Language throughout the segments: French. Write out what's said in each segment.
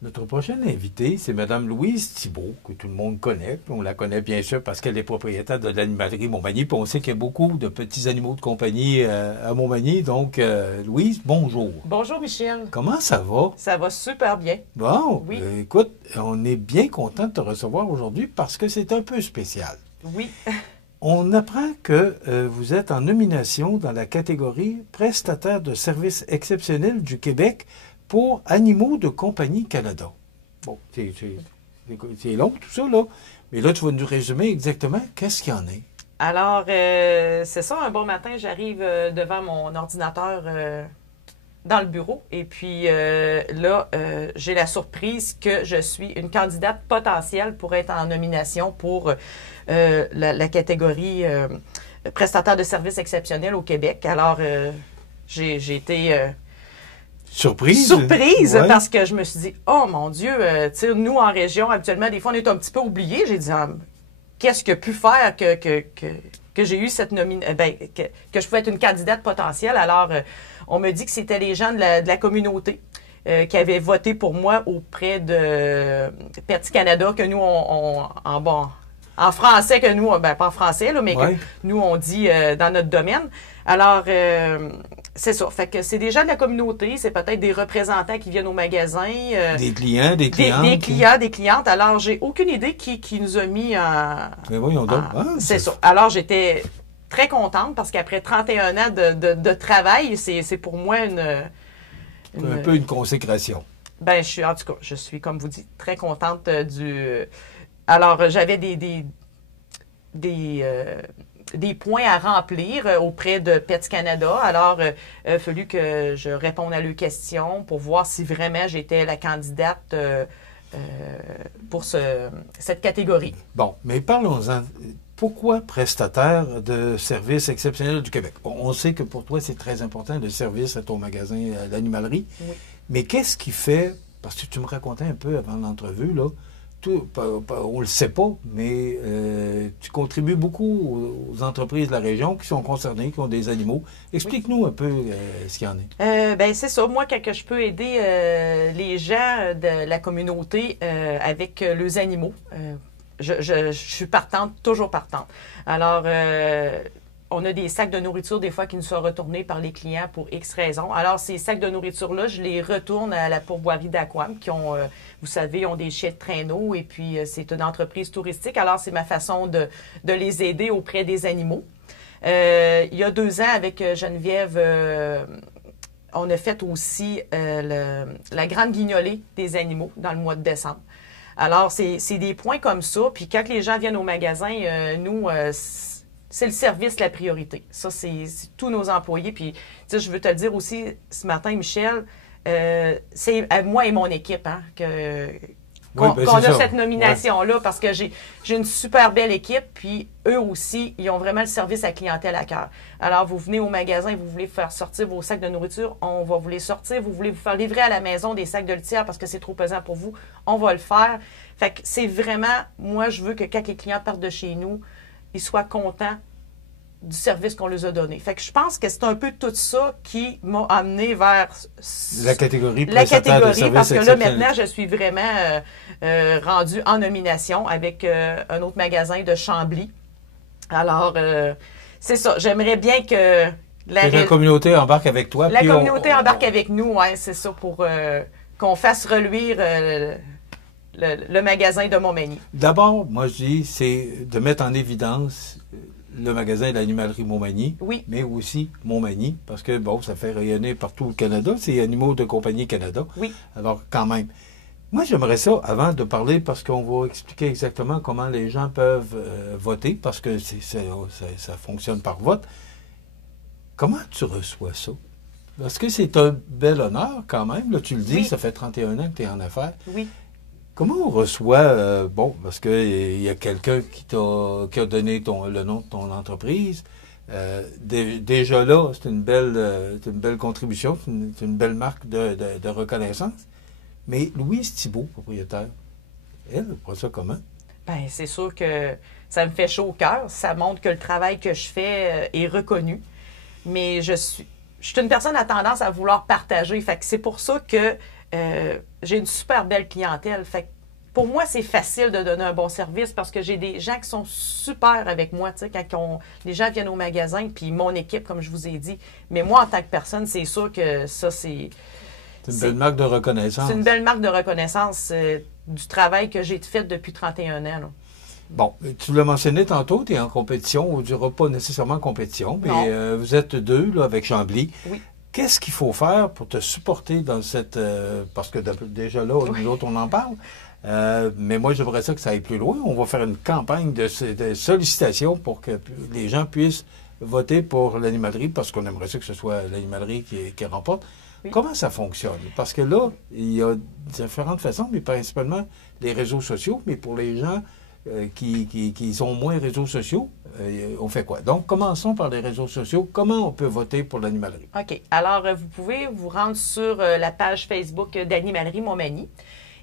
Notre prochaine invitée, c'est Mme Louise Thibault, que tout le monde connaît. On la connaît bien sûr parce qu'elle est propriétaire de l'animalerie Montmagny. Puis on sait qu'il y a beaucoup de petits animaux de compagnie à Montmagny. Donc, Louise, bonjour. Bonjour Michel. Comment ça va? Ça va super bien. Bon, Oui. Écoute, on est bien content de te recevoir aujourd'hui parce que c'est un peu spécial. Oui. On apprend que vous êtes en nomination dans la catégorie prestataire de services exceptionnels du Québec pour Animaux de Compagnie Canada. Bon, c'est long tout ça, là. Mais là, tu vas nous résumer exactement qu'est-ce qu'il y en a. Alors, c'est ça, un bon matin, j'arrive devant mon ordinateur dans le bureau et puis là, j'ai la surprise que je suis une candidate potentielle pour être en nomination pour la catégorie prestataire de services exceptionnels au Québec. Alors, j'ai été... Surprise ouais. Parce que je me suis dit, oh mon Dieu, tu sais, nous en région, habituellement, des fois, on est un petit peu oubliés. J'ai dit, qu'est-ce que pu faire que j'ai eu cette nomination, que je pouvais être une candidate potentielle. Alors, on me dit que c'était les gens de la communauté qui avaient voté pour moi auprès de Pets Canada, que nous, en français, que nous, pas en français, là, mais ouais. Que nous, on dit dans notre domaine. Alors, c'est ça. Fait que c'est des gens de la communauté, c'est peut-être des représentants qui viennent au magasin. Des clients, des clientes. Des clients, des clientes. Alors, j'ai aucune idée qui nous a mis en... Mais voyons donc. C'est ça. Alors, j'étais très contente parce qu'après 31 ans de travail, c'est pour moi un peu une consécration. Ben, en tout cas, je suis, comme vous dites, très contente Alors, j'avais des points à remplir auprès de Pets Canada. Alors, il a fallu que je réponde à leurs questions pour voir si vraiment j'étais la candidate pour cette catégorie. Bon, mais parlons-en. Pourquoi prestataire de services exceptionnels du Québec? Bon, on sait que pour toi, c'est très important le service à ton magasin d'animalerie. Oui. Mais qu'est-ce qui fait, parce que tu me racontais un peu avant l'entrevue, là, on ne le sait pas, mais tu contribues beaucoup aux entreprises de la région qui sont concernées, qui ont des animaux. Explique-nous un peu ce qu'il y en est. Ben c'est ça. Moi, quand je peux aider les gens de la communauté avec leurs animaux, je suis partante, toujours partante. Alors, on a des sacs de nourriture, des fois, qui nous sont retournés par les clients pour X raisons. Alors, ces sacs de nourriture-là, je les retourne à la pourvoirie d'Aquam, qui ont, vous savez, ont des chiens de traîneau, et puis c'est une entreprise touristique. Alors, c'est ma façon de les aider auprès des animaux. Il y a 2 ans, avec Geneviève, on a fait aussi la grande guignolée des animaux dans le mois de décembre. Alors, c'est des points comme ça. Puis quand les gens viennent au magasin, nous... c'est le service la priorité. Ça, c'est tous nos employés. Puis, tu sais, je veux te le dire aussi ce matin, Michel, c'est moi et mon équipe qu'on a cette nomination-là, ouais. Parce que j'ai une super belle équipe, puis eux aussi, ils ont vraiment le service à clientèle à cœur. Alors, vous venez au magasin, vous voulez faire sortir vos sacs de nourriture, on va vous les sortir. Vous voulez vous faire livrer à la maison des sacs de litière parce que c'est trop pesant pour vous, on va le faire. Fait que c'est vraiment, moi, je veux que quand les clients partent de chez nous, ils soient contents du service qu'on leur a donné. Fait que je pense que c'est un peu tout ça qui m'a amené vers la catégorie parce que là, maintenant, je suis vraiment rendue en nomination avec un autre magasin de Chambly. Alors, c'est ça. J'aimerais bien que la communauté embarque avec toi. La communauté embarque avec nous, oui, c'est ça, pour qu'on fasse reluire le magasin de Montmagny. D'abord, moi, je dis, c'est de mettre en évidence le magasin de l'animalerie Montmagny, oui. Mais aussi Montmagny, parce que, bon, ça fait rayonner partout le Canada, c'est Animaux de Compagnie Canada. Oui. Alors, quand même. Moi, j'aimerais ça, avant de parler, parce qu'on va expliquer exactement comment les gens peuvent voter, parce que ça fonctionne par vote. Comment tu reçois ça? Parce que c'est un bel honneur, quand même. Là, tu le dis, oui. Ça fait 31 ans que tu es en affaires. Oui. Comment on reçoit, parce qu'il y a quelqu'un qui a donné le nom de ton entreprise. Déjà là, c'est une belle contribution, c'est une belle marque de reconnaissance. Mais Louise Thibault, propriétaire, elle prend ça comment? Bien, c'est sûr que ça me fait chaud au cœur. Ça montre que le travail que je fais est reconnu. Mais je suis une personne à tendance à vouloir partager. Fait que c'est pour ça que j'ai une super belle clientèle. Fait que pour moi, c'est facile de donner un bon service parce que j'ai des gens qui sont super avec moi, tu sais, quand les gens viennent au magasin, puis mon équipe, comme je vous ai dit. Mais moi, en tant que personne, c'est sûr que ça, c'est... C'est une belle marque de reconnaissance. C'est une belle marque de reconnaissance du travail que j'ai fait depuis 31 ans. Là. Bon, tu l'as mentionné tantôt, tu es en compétition, on ne dira pas nécessairement en compétition, mais vous êtes deux là, avec Chambly. Oui. Qu'est-ce qu'il faut faire pour te supporter dans cette... parce que déjà là, nous autres, on en parle. Mais moi, j'aimerais ça que ça aille plus loin. On va faire une campagne de sollicitation pour que les gens puissent voter pour l'animalerie, parce qu'on aimerait ça que ce soit l'animalerie qui remporte. Oui. Comment ça fonctionne? Parce que là, il y a différentes façons, mais principalement les réseaux sociaux. Mais pour les gens qui ont moins réseaux sociaux, on fait quoi? Donc, commençons par les réseaux sociaux. Comment on peut voter pour l'animalerie? OK. Alors, vous pouvez vous rendre sur la page Facebook d'Animalerie Montmagny.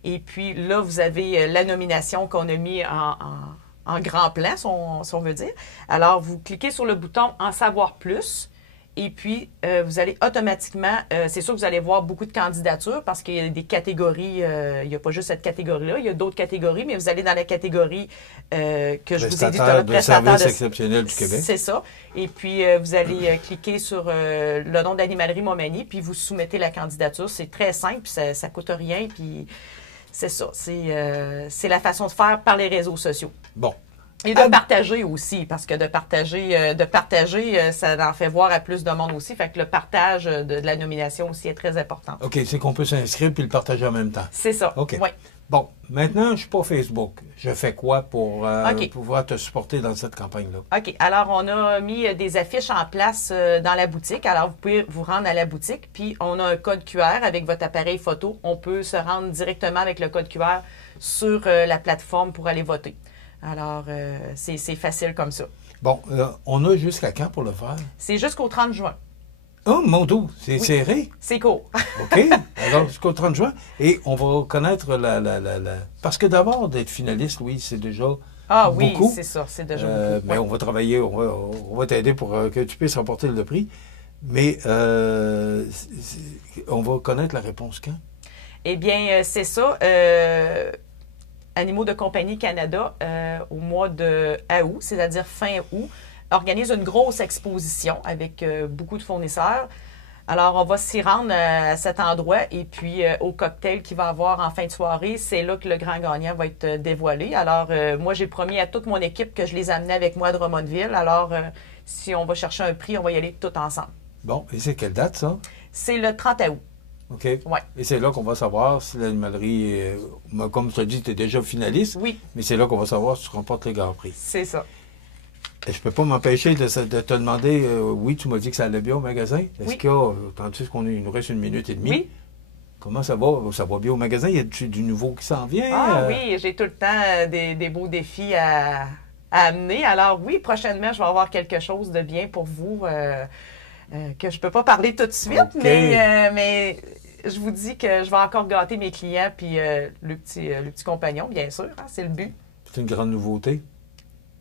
Et puis là, vous avez la nomination qu'on a mis en grand plan, si on veut dire. Alors, vous cliquez sur le bouton « En savoir plus ». Et puis, vous allez automatiquement, c'est sûr que vous allez voir beaucoup de candidatures parce qu'il y a des catégories, il n'y a pas juste cette catégorie-là, il y a d'autres catégories, mais vous allez dans la catégorie que je vous ai dit tout à l'heure, prestataire de service exceptionnel du Québec. C'est ça. Et puis, vous allez cliquer sur le nom d'Animalerie Montmagny, puis vous soumettez la candidature. C'est très simple, ça ne coûte rien, puis c'est ça. C'est la façon de faire par les réseaux sociaux. Bon. Et de partager aussi, parce que de partager, ça en fait voir à plus de monde aussi. Fait que le partage de la nomination aussi est très important. OK, c'est qu'on peut s'inscrire puis le partager en même temps. C'est ça. OK. Oui. Bon, maintenant, je ne suis pas Facebook. Je fais quoi pour pouvoir te supporter dans cette campagne-là? OK. Alors, on a mis des affiches en place dans la boutique. Alors, vous pouvez vous rendre à la boutique, puis on a un code QR avec votre appareil photo. On peut se rendre directement avec le code QR sur la plateforme pour aller voter. Alors, c'est facile comme ça. Bon, on a jusqu'à quand pour le faire? C'est jusqu'au 30 juin. Oh, mon Dieu, c'est serré? C'est court. OK. Alors, jusqu'au 30 juin. Et on va connaître Parce que d'abord, d'être finaliste, oui, c'est déjà beaucoup. Oui, c'est ça, c'est déjà beaucoup. Mais on va travailler, on va t'aider pour que tu puisses remporter le prix. Mais on va connaître la réponse quand? Eh bien, c'est ça. Animaux de compagnie Canada, au mois de août, c'est-à-dire fin août, organise une grosse exposition avec beaucoup de fournisseurs. Alors, on va s'y rendre à cet endroit et puis au cocktail qu'il va y avoir en fin de soirée, c'est là que le grand gagnant va être dévoilé. Alors, moi, j'ai promis à toute mon équipe que je les amenais avec moi à Drummondville. Alors, si on va chercher un prix, on va y aller tout ensemble. Bon, et c'est quelle date, ça? C'est le 30 août. OK. Ouais. Et c'est là qu'on va savoir si l'animalerie, comme tu as dit, tu es déjà finaliste. Oui. Mais c'est là qu'on va savoir si tu remportes le Grand Prix. C'est ça. Et je peux pas m'empêcher de te demander, oui, tu m'as dit que ça allait bien au magasin. Est-ce qu'il y a, tandis qu'il nous reste 1 minute et demie, oui. Comment ça va? Ça va bien au magasin? Y a du nouveau qui s'en vient? Ah oui, j'ai tout le temps des beaux défis à amener. Alors oui, prochainement, je vais avoir quelque chose de bien pour vous. Que je ne peux pas parler tout de suite, okay. mais je vous dis que je vais encore gâter mes clients puis le petit compagnon, bien sûr, hein, c'est le but. C'est une grande nouveauté?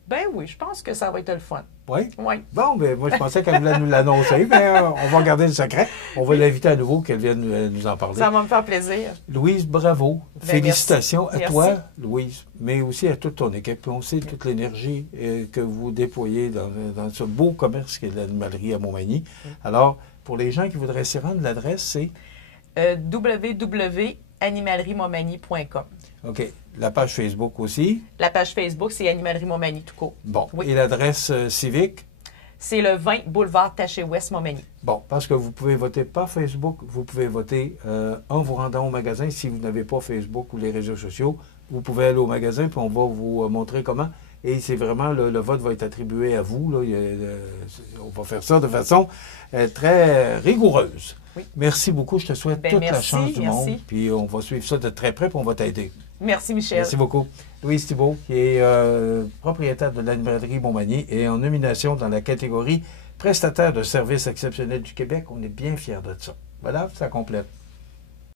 Ben oui, je pense que ça va être le fun. Oui? Oui. Bon, ben moi je pensais qu'elle voulait nous l'annoncer, mais on va garder le secret. On va l'inviter à nouveau qu'elle vienne nous en parler. Ça va me faire plaisir. Louise, bravo. Ben, félicitations merci. À toi, Louise, mais aussi à toute ton équipe. On sait toute l'énergie que vous déployez dans ce beau commerce qu'est l'animalerie à Montmagny. Alors, pour les gens qui voudraient s'y rendre, l'adresse, c'est? www.animaleriemontmagny.com. OK. La page Facebook aussi? La page Facebook, c'est Animalerie Montmagny tout court. Bon. Oui. Et l'adresse civique? C'est le 20 boulevard Taché-Ouest Montmagny. Bon, parce que vous pouvez voter par Facebook, vous pouvez voter en vous rendant au magasin. Si vous n'avez pas Facebook ou les réseaux sociaux, vous pouvez aller au magasin puis on va vous montrer comment. Et c'est vraiment, le vote va être attribué à vous. Là. On va faire ça de façon très rigoureuse. Oui. Merci beaucoup. Je te souhaite toute la chance du monde. Puis on va suivre ça de très près puis on va t'aider. Merci, Michel. Merci beaucoup. Louise Thibault, qui est propriétaire de l'animalerie Montmagny et en nomination dans la catégorie prestataire de services exceptionnels du Québec. On est bien fiers de ça. Voilà, ça complète.